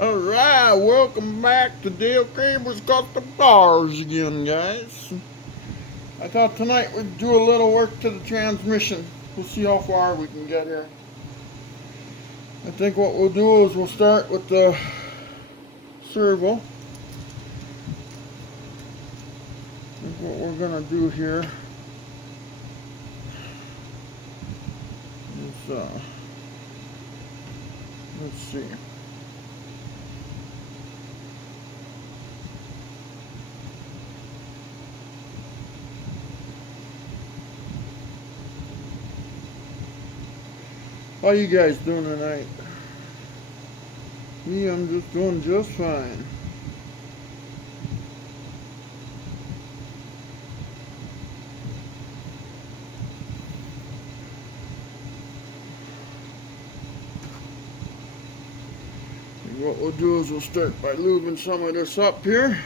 Alright, welcome back to Dale Kramer's Custom Cars again, guys. I thought tonight we'd do a little work to the transmission. We'll see how far we can get here. I think what we'll do is we'll start with the servo. I think what we're gonna do here is, let's see. How you guys doing tonight? Me, I'm just doing just fine. And what we'll do is we'll start by lubing some of this up here.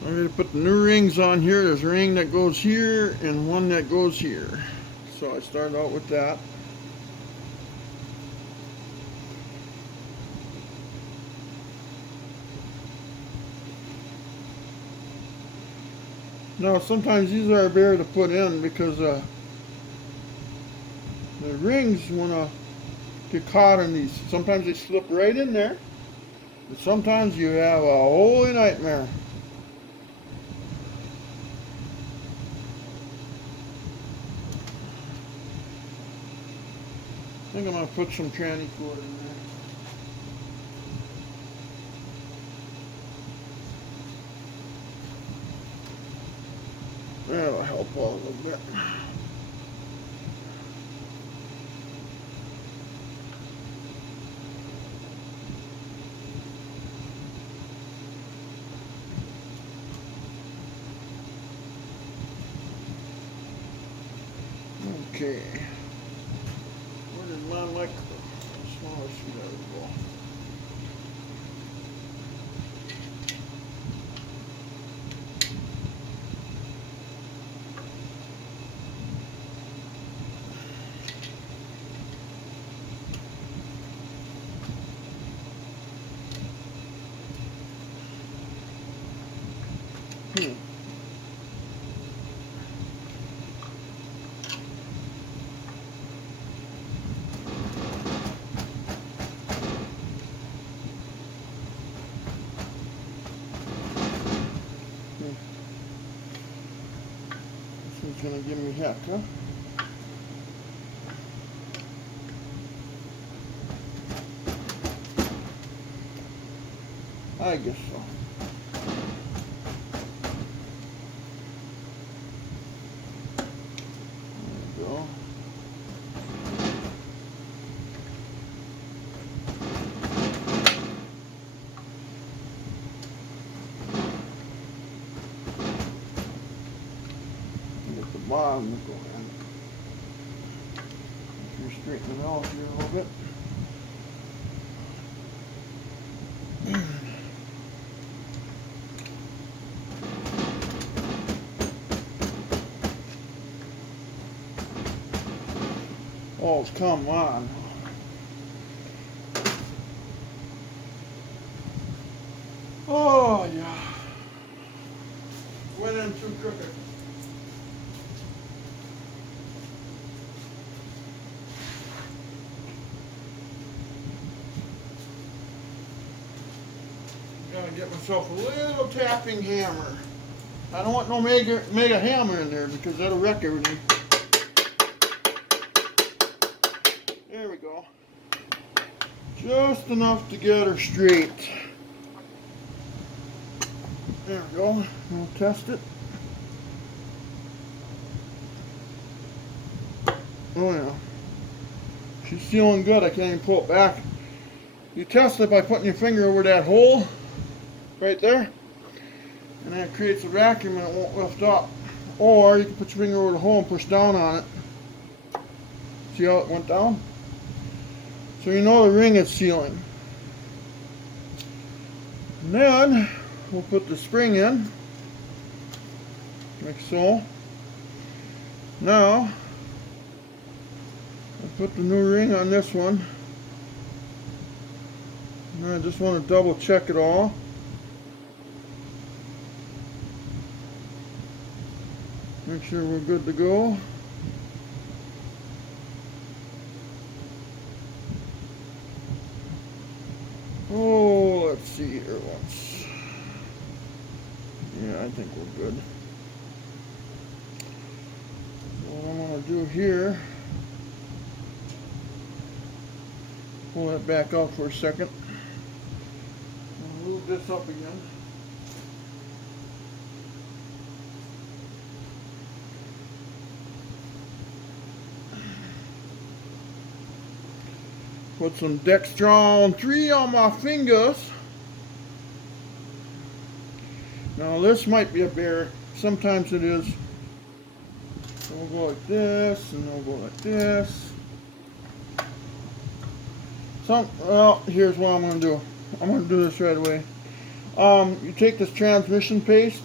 I'm going to put the new rings on here. There's a ring that goes here and one that goes here. So I start out with that. Now sometimes these are bare to put in because the rings want to get caught in these. Sometimes they slip right in there, but sometimes you have a holy nightmare. I think I'm going to put some tranny cord in there. That'll help out a little bit. Okay. Where did mine like the smaller sheet out go? This one's gonna give me heck, huh? I guess so. There we go. Get the bottom to go in. If you're straightening it out here a little bit. Oh, come on. Oh, yeah. Went in too crooked. Gotta get myself a little tapping hammer. I don't want no mega hammer in there because that'll wreck everything. There we go. Just enough to get her straight. There we go. We'll test it. Oh yeah. She's feeling good. I can't even pull it back. You test it by putting your finger over that hole. right there, and that creates a vacuum and it won't lift up. Or you can put your finger over the hole and push down on it. See how it went down? So you know the ring is sealing. And then we'll put the spring in, like so. Now I'll put the new ring on this one. And I just want to double check it all. Make sure we're good to go. Oh, let's see here once. Yeah, I think we're good. So what I'm going to do here, pull that back out for a second. And move this up again. Put some Dextron 3 on my fingers. Now this might be a bear. Sometimes it is. So we'll go like this, and we'll go like this. Well, here's what I'm going to do. I'm going to do this right away. You take this transmission paste.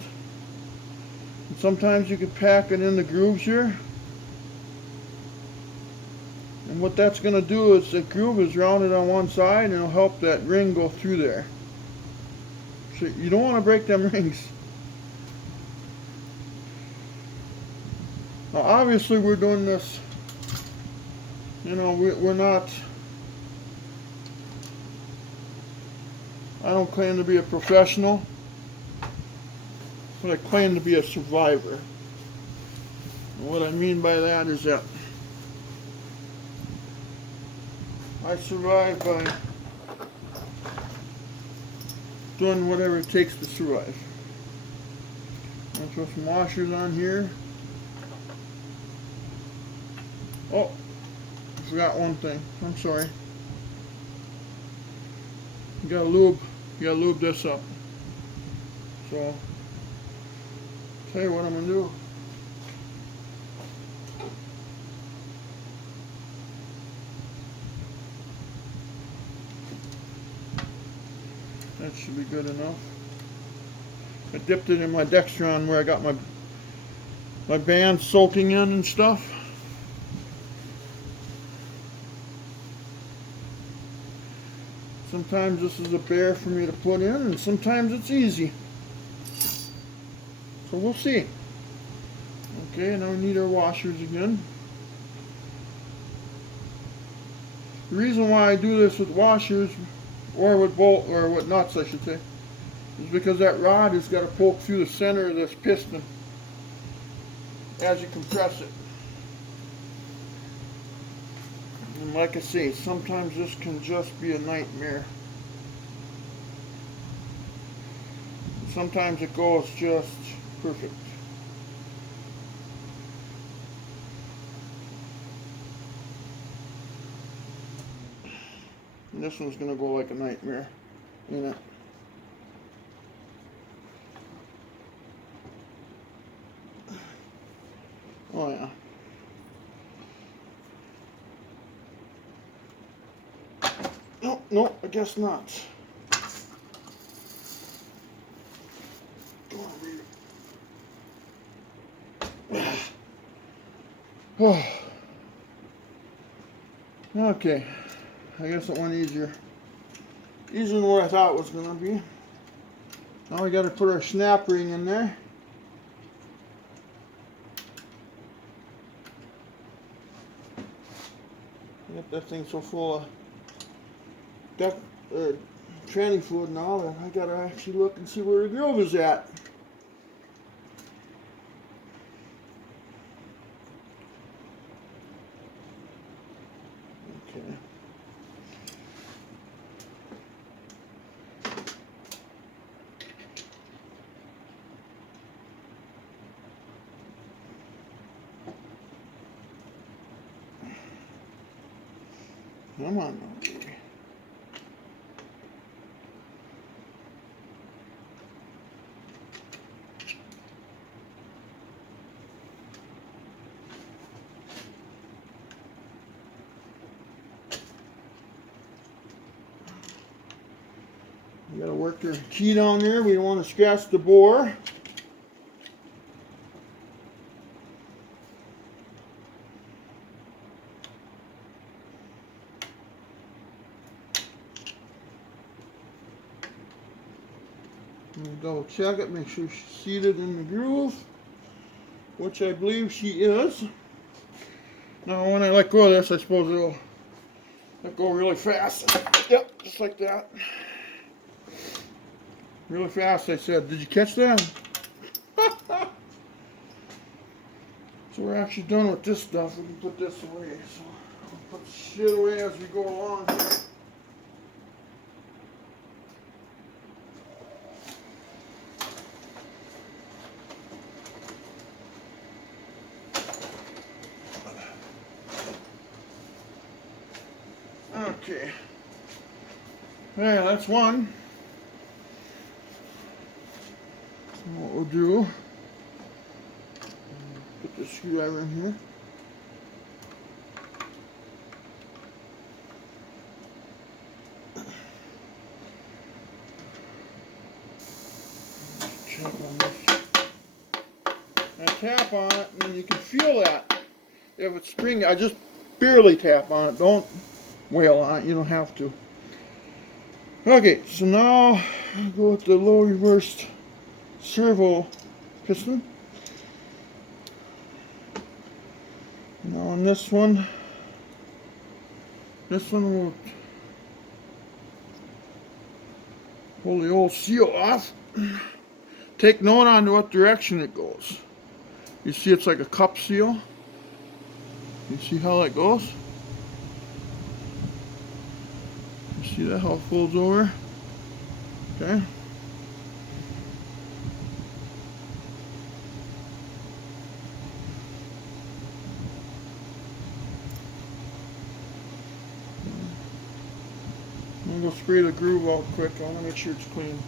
And sometimes you can pack it in the grooves here. And what that's going to do is the groove is rounded on one side and it'll help that ring go through there. So you don't want to break them rings. Now obviously we're doing this, you know, we're not, I don't claim to be a professional, but I claim to be a survivor. And what I mean by that is that I survive by doing whatever it takes to survive. I'll throw some washers on here. Oh, I forgot one thing. I'm sorry. You gotta lube this up. So, tell you what I'm gonna do. That should be good enough. I dipped it in my Dextron where I got my band soaking in and stuff. Sometimes this is a bear for me to put in, and sometimes it's easy. So we'll see. Okay, now we need our washers again. The reason why I do this with washers, or with bolt, or with nuts I should say, is because that rod has got to poke through the center of this piston as you compress it. And like I say, sometimes this can just be a nightmare. Sometimes it goes just perfect. And this one's going to go like a nightmare, ain't it? Oh yeah. No, I guess not. Oh. Okay, I guess it went easier. Easier than what I thought it was going to be. Now we got to put our snap ring in there. Get that thing so full of tranny fluid now that I got to actually look and see where the groove is at. Okay. Come on now, baby. Got to work the key down there. We don't want to scratch the bore. Double check it, make sure she's seated in the groove, which I believe she is. Now when I let go of this, I suppose it'll let go really fast. Yep, just like that. Really fast, I said. Did you catch that? So we're actually done with this stuff. We can put this away. So I'll put the shit away as we go along here. Okay. Yeah, that's one. So what we'll do, put the screwdriver in here. Check on this. I tap on it and you can feel that. If it's spring, I just barely tap on it. Don't wail on it, you don't have to. Okay, so now I'll go with the low reversed servo piston. Now on this one will pull the old seal off. Take note on what direction it goes. You see it's like a cup seal. You see how that goes? You see that, how it folds over? Okay. I'm going to spray the groove out quick. I want to make sure it's clean.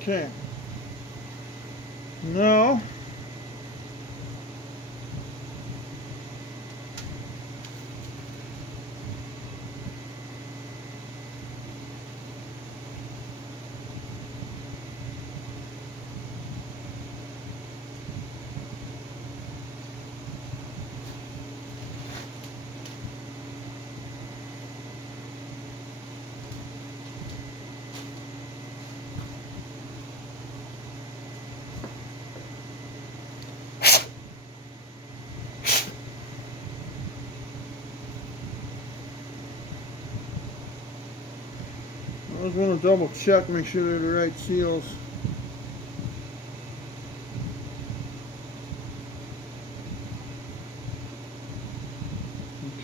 Okay. Now, I just want to double check, make sure they're the right seals.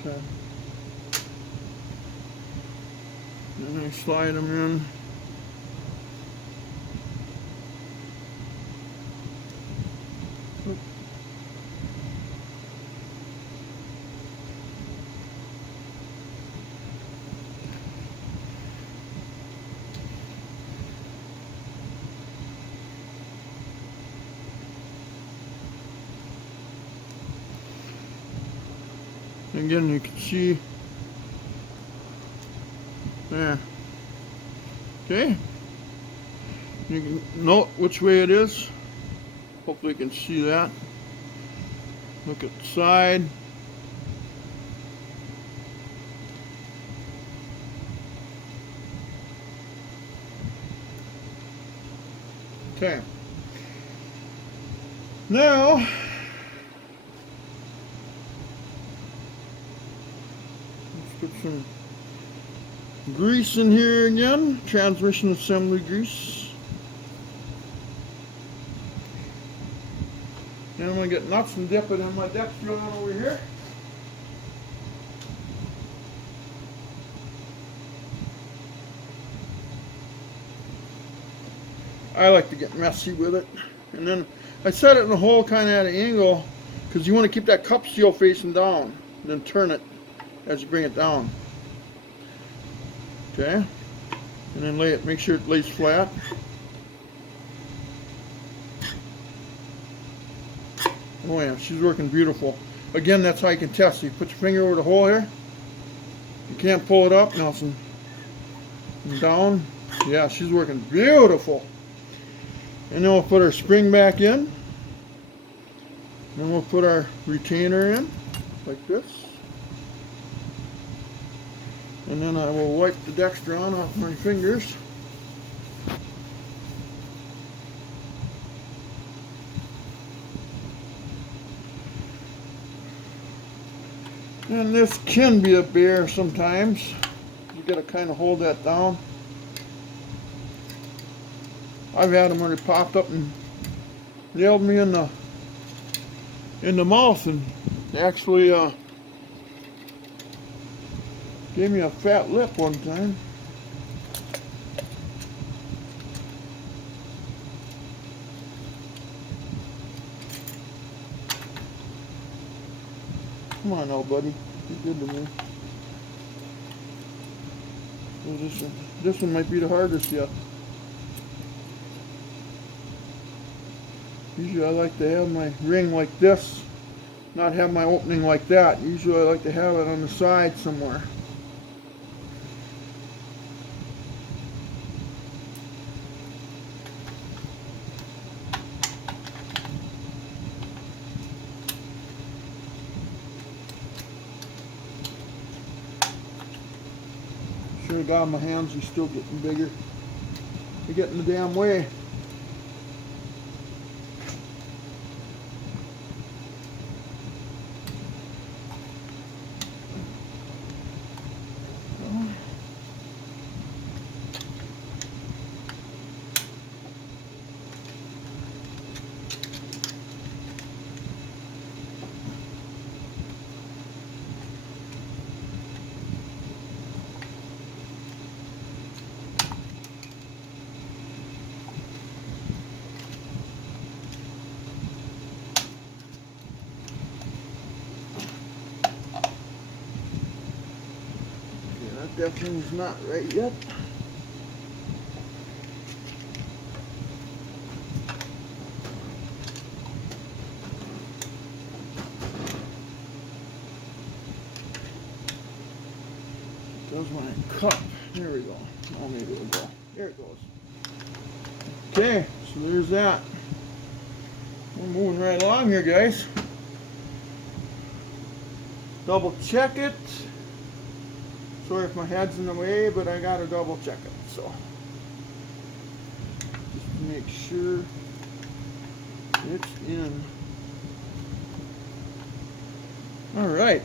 Okay. Then I slide them in. Again, you can see there. Okay. You can note which way it is. Hopefully you can see that. Look at the side. Okay. Now, put some grease in here again, transmission assembly grease. And I'm going to get nuts and dip it in my deck fuel over here. I like to get messy with it. And then I set it in a hole kind of at an angle because you want to keep that cup seal facing down. And then turn it as you bring it down. Okay? And then make sure it lays flat. Oh yeah, she's working beautiful. Again, that's how you can test. You put your finger over the hole here. You can't pull it up, Nelson. And down. Yeah, she's working beautiful. And then we'll put our spring back in. Then we'll put our retainer in, like this. And then I will wipe the Dextron off my fingers. And this can be a bear sometimes. You gotta kind of hold that down. I've had them when they popped up and nailed me in the mouth, and they actually gave me a fat lip one time. Come on now, buddy. Be good to me. Oh, this one might be the hardest yet. Usually I like to have my ring like this, not have my opening like that. Usually I like to have it on the side somewhere. Sure, God, my hands are still getting bigger. They get in the damn way. That thing's not right yet. Does my cup. There we go. Oh, maybe it'll go. There it goes. Okay, so there's that. We're moving right along here, guys. Double check it. Sorry if my head's in the way, but I gotta double check it. So just to make sure it's in. All right.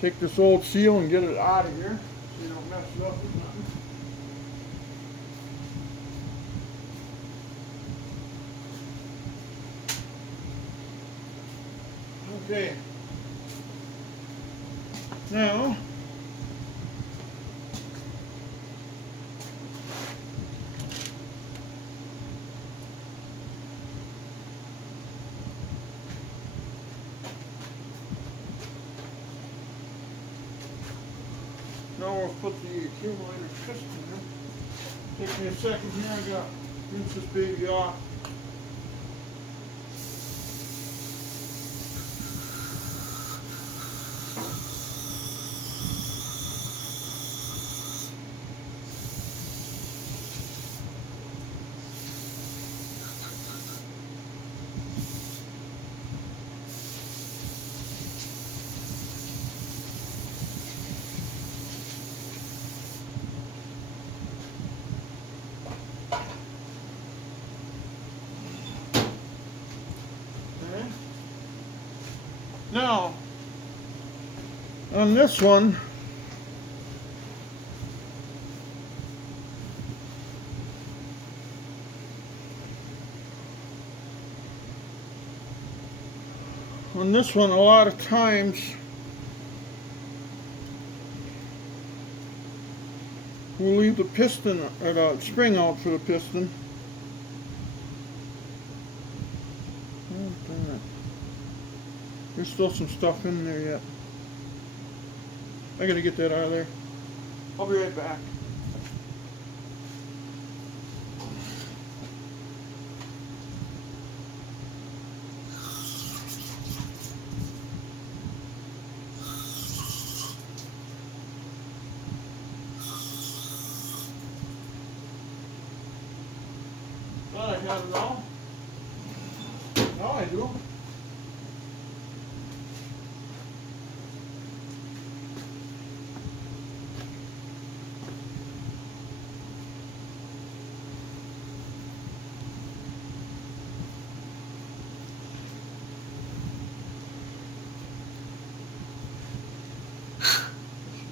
Take this old seal and get it out of here so you don't mess it up with nothing. Okay. Now, we'll put the accumulator piston in. Take me a second here, I got to rinse this baby off. Now, on this one, a lot of times we'll leave the piston or the spring out for the piston. Oh, darn it. There's still some stuff in there yet. I gotta get that out of there. I'll be right back. Thought I had it all. Now I do.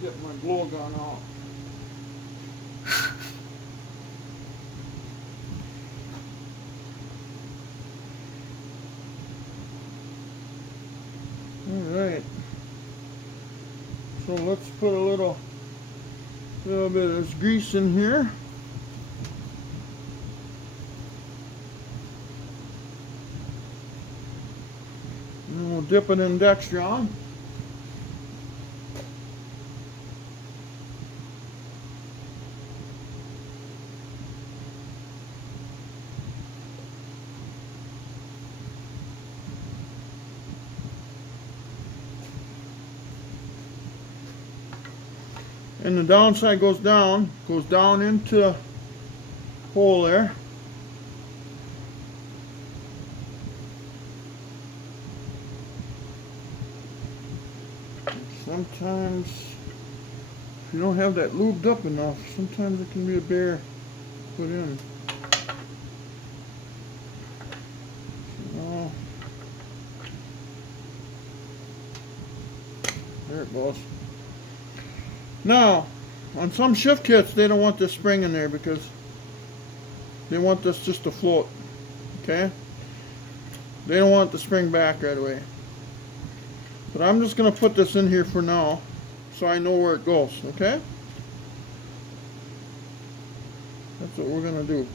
Get my blow gun out. Alright. So let's put a little bit of this grease in here. And we'll dip it in Dextron. And the downside goes down into the hole there. Sometimes, if you don't have that lubed up enough, sometimes it can be a bear to put in. So, there it goes. Now, on some shift kits, they don't want this spring in there because they want this just to float. Okay? They don't want the spring back right away. But I'm just going to put this in here for now so I know where it goes. Okay? That's what we're going to do.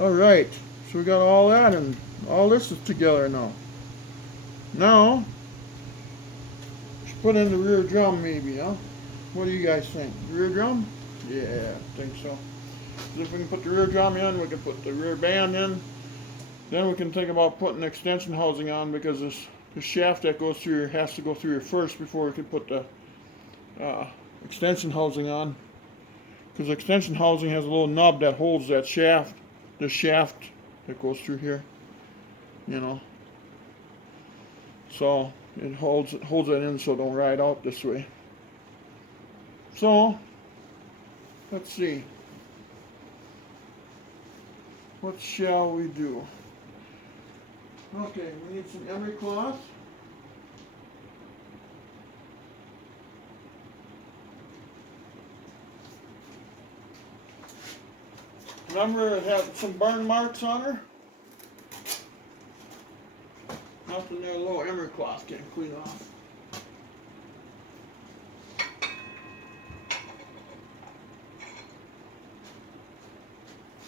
Alright. So we got all that and all this is together now. Now, put in the rear drum maybe, huh? What do you guys think? Rear drum? Yeah, I think so. If we can put the rear drum in, we can put the rear band in. Then we can think about putting the extension housing on because this shaft that goes through here has to go through here first before we can put the extension housing on. Because the extension housing has a little nub that holds that shaft, the shaft that goes through here, you know. So it holds it in so it don't ride out this way. So let's see. What shall we do? Okay, we need some emery cloth. Remember it had some burn marks on her? Nothing there, a little emery cloth can clean off.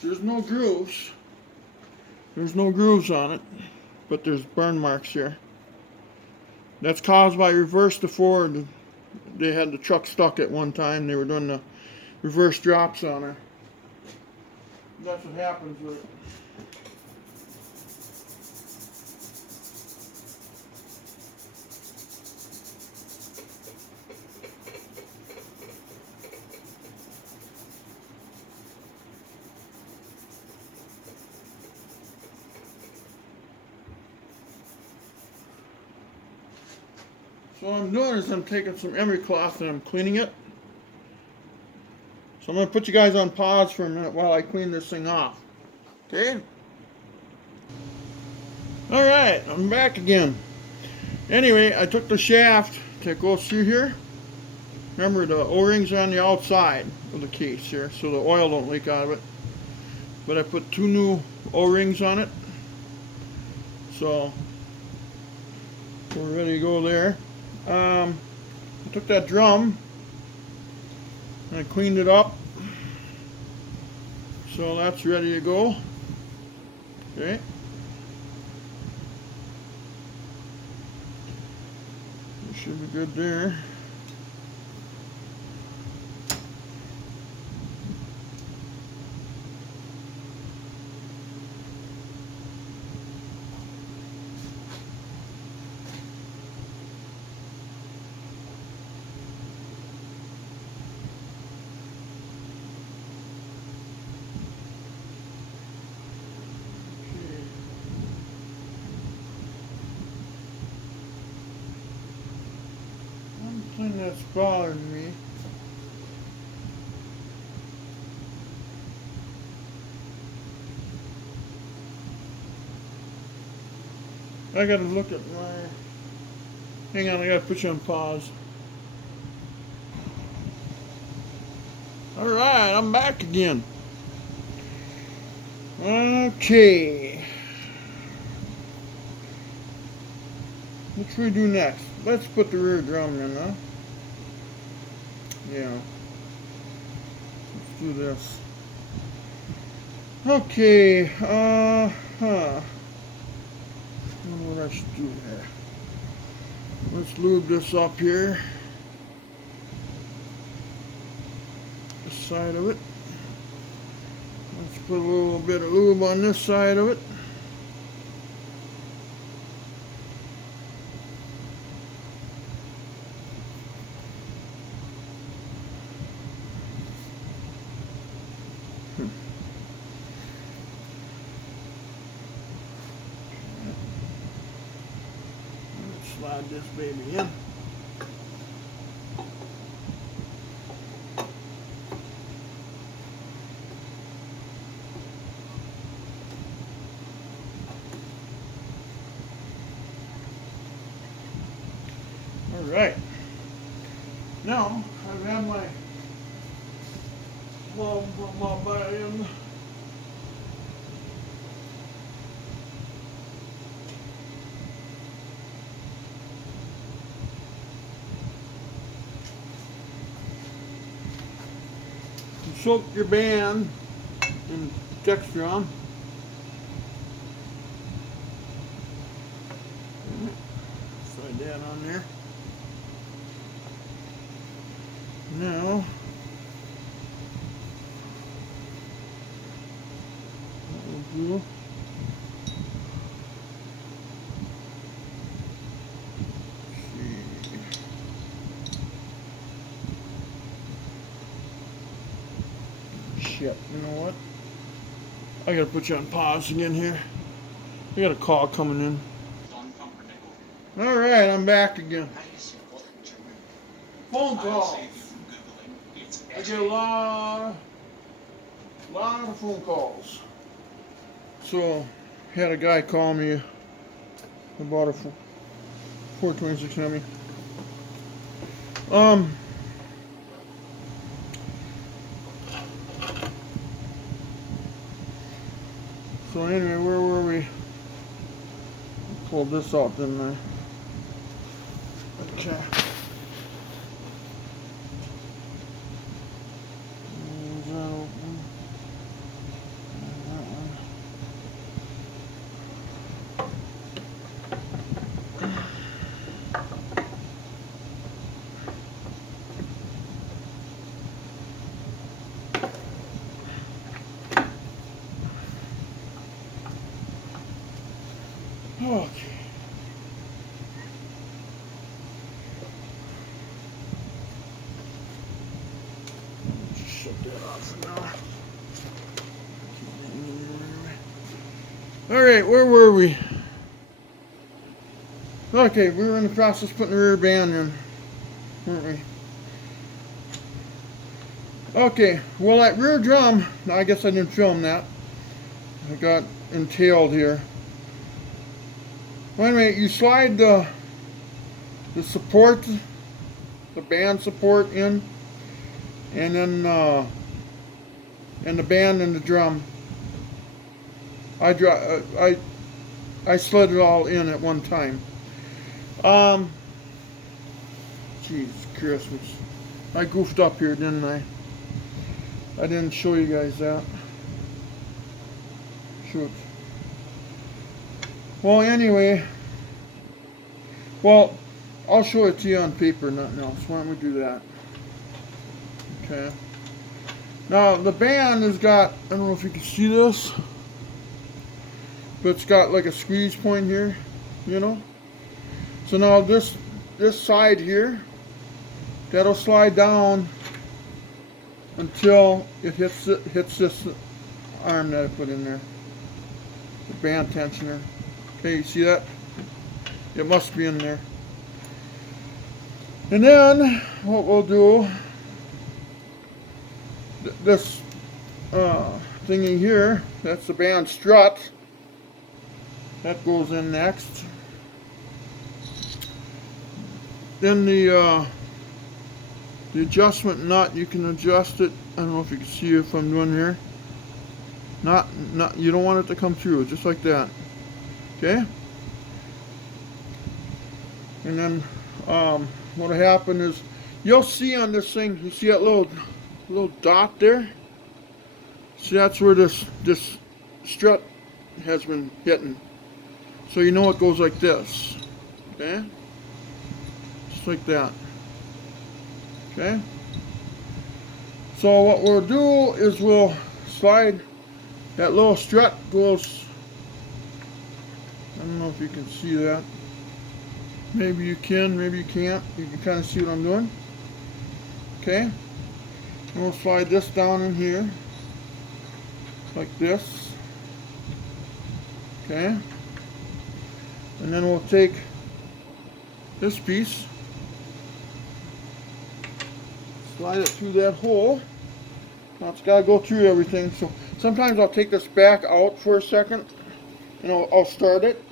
There's no grooves. There's no grooves on it, but there's burn marks here. That's caused by reverse to forward. They had the truck stuck at one time. They were doing the reverse drops on her. That's what happens with it. So what I'm doing is I'm taking some emery cloth and I'm cleaning it. So I'm going to put you guys on pause for a minute while I clean this thing off. Okay? Alright, I'm back again. Anyway, I took the shaft that goes through here. Remember, the O-rings are on the outside of the case here, so the oil don't leak out of it. But I put 2 new O-rings on it. So, we're ready to go there. I took that drum I cleaned it up, so that's ready to go. Okay. It should be good there. Thing that's bothering me. I gotta look at my. Hang on, I gotta put you on pause. Alright, I'm back again. Okay. What should we do next? Let's put the rear drum in, huh? Yeah. Let's do this. Okay, I don't know what I should do here. Let's lube this up here. This side of it. Let's put a little bit of lube on this side of it. Slide this baby in. All right. Now I've had my plug put my butt in. Soak your band in Textron. Slide that on there. Now, what we'll do, shit, you know what? I gotta put you on pause again here. I got a call coming in. Alright, I'm back again. Phone calls. I get a lot of phone calls. So, had a guy call me about a 426 Hemi. So anyway, where were we? I pulled this out, didn't I? Okay. Is that open? And that one. Okay. Just shut that off for now. Alright, where were we? Okay, we were in the process of putting the rear band in, weren't we? Okay, well that rear drum, I guess I didn't film that. I got entailed here. Well, anyway, you slide the support, the band support in, and then and the band and the drum. I slid it all in at one time. Jesus Christmas, I goofed up here, didn't I? I didn't show you guys that. Shoot. Well, anyway, well, I'll show it to you on paper, nothing else. Why don't we do that? Okay. Now, the band has got, I don't know if you can see this, but it's got like a squeeze point here, you know? So now this side here, that'll slide down until it hits this arm that I put in there, the band tensioner. Okay, you see that? It must be in there. And then what we'll do, this thingy here, that's the band strut. That goes in next. Then the adjustment nut, you can adjust it. I don't know if you can see if I'm doing here. Not you don't want it to come through, just like that. Okay? And then what'll happen is you'll see on this thing, you see that little dot there? See, that's where this strut has been hitting. So you know it goes like this. Okay? Just like that. Okay? So what we'll do is we'll slide that little strut goes, I don't know if you can see that. Maybe you can, maybe you can't. You can kind of see what I'm doing. Okay? And we'll slide this down in here. Like this. Okay? And then we'll take this piece, slide it through that hole. Now it's got to go through everything. So sometimes I'll take this back out for a second and I'll start it.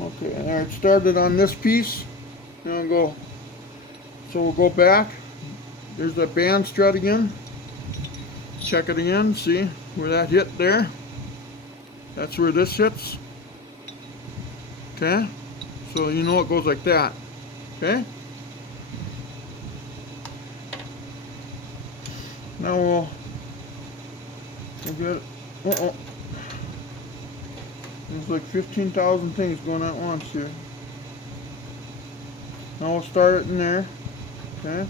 Okay, and I started on this piece. And I'll go. So we'll go back. There's that band strut again. Check it again. See where that hit there? That's where this hits. Okay? So you know it goes like that. Okay? Now we'll get it. Uh-oh. There's like 15,000 things going on at once here. Now we'll start it in there. Okay?